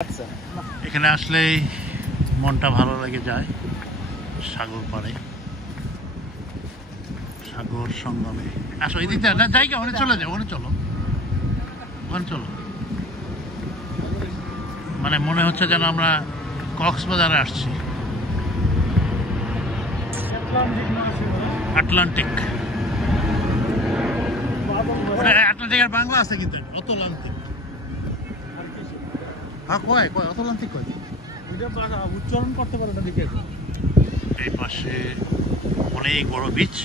এখানে আসলেই মনটা ভালো লেগে যায়। সাগর পাড়ে, সাগর সঙ্গমে। আসো এদিক না জায়গা, ওখানে চলে যাও, ওখানে চলো, ওখানে চলো। মানে মনে হচ্ছে যেন আমরা কক্সবাজারে আসছি। আটলান্টিক, আটলান্টিকের বাংলা আছে কিন্তু অতলান্তিক। হ্যাঁ কয় কয় অতলান্তিক কয়, উচ্চারণ করতে পারে না। দিকে এই পাশে অনেক বড় বিচ,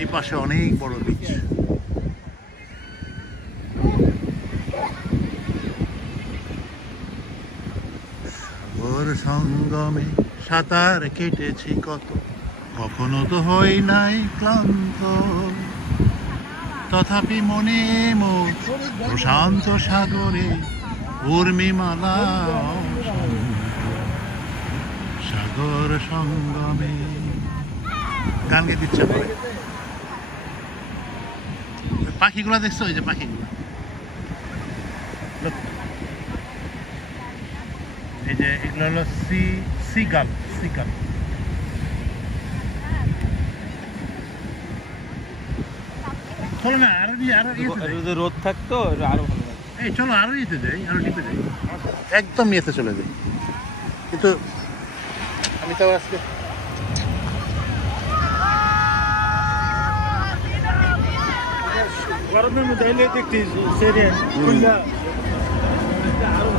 এই পাশে অনেক বড় বিচ। সাগর সঙ্গমে সাঁতার কেটেছি কত, কখনো তো হই নাই ক্লান্ত, তথাপি মনে মোর প্রশান্ত সাগরে উর্মিমালা। সাগর সঙ্গমে গান গাইতে ইচ্ছা করে। পাখিগুলা দেখছো? ওই যে পাখিগুলা, এই যে এগুলো হলো সিগাল। সিগাল চলো না, আরো রোদ থাকতো আরো ভালো। এই চলো আরো ইয়েতে যাই, আরো ডিপে যাই, একদম ইয়েতে চলে যাই। কিন্তু আমি তো আজকে গরমের মধ্যে এলে দেখছি আরো